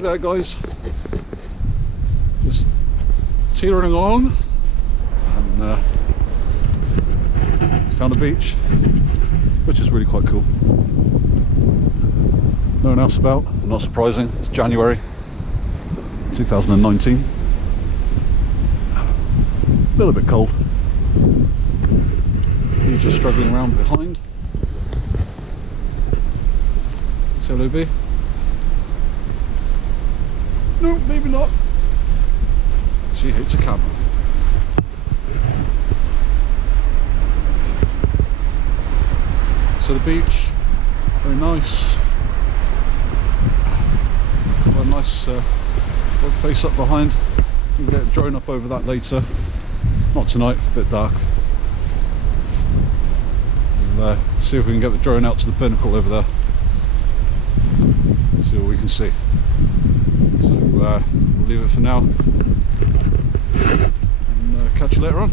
There guys, just teetering along and found a beach which is really quite cool. No one else about, not surprising, it's January 2019. A little bit cold. He's just struggling around behind. Say hello, B. No, maybe not. She hates a camera. So the beach, very nice. Quite a nice road face up behind. We can get a drone up over that later. Not tonight, a bit dark. We'll see if we can get the drone out to the pinnacle over there. See what we can see. So we'll leave it for now and catch you later on.